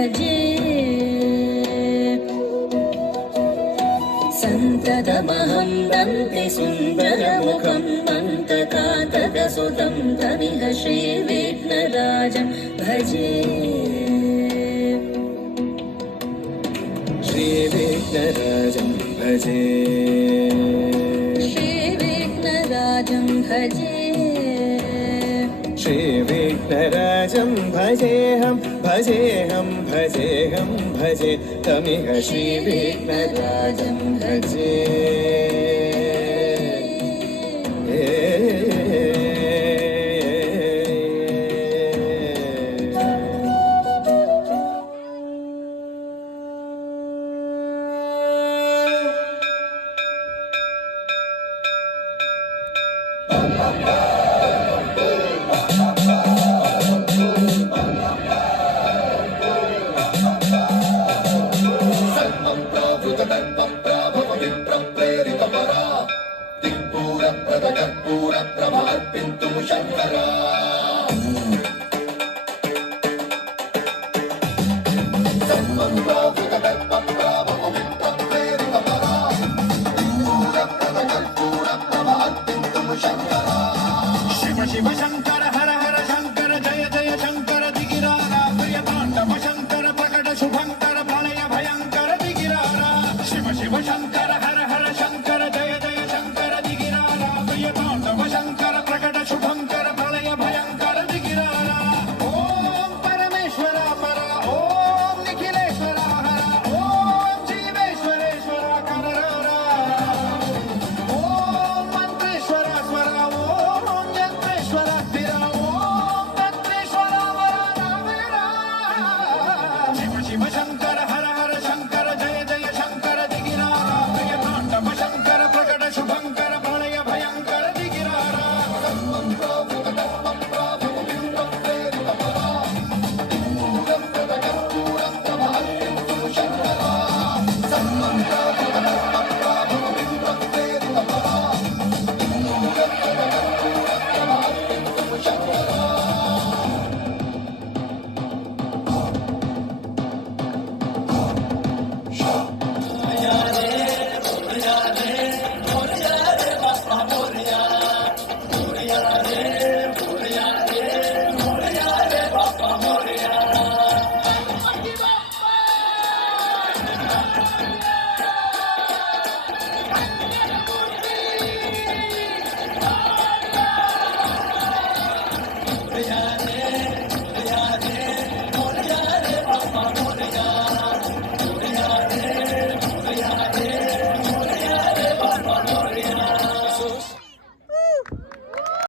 भजे सन्ततमहं वन्दे सुन्दरमुखं मन्तकातकसुतं तमिह श्रीविघ्नराजं भजे श्रीविघ्नराजं भजे श्रीविघ्नराजं भजे श्रीविघ्नराजं भजेऽहं भजेऽहं भजेऽहं भजे तमिह श्रीविघ्नराजं भजे शिव शंकर हर हर शंकर जय जय शंकर दिगिरारा प्रिय तांडव शंकर प्रकट शुभंकर प्रलय भयंकर दिगिरारा शिव शिव शंकर हर हर शंकर जय जय शंकर दिगिरारा प्रिय तांडव शंकर प्रकट शुभंकर प्रलय भयंकर दिगिरारा ओम परमेश्वरा परा ओम निखिलेश्वरा हरा ओम जीवेश्वरेश्वरा कररारा ओम मंत्रेश्वरा स्वरा ओम यंत्रेश्वरा स्थिरा ओम तंत्रेश्वरा वरा शिव शिव शंकर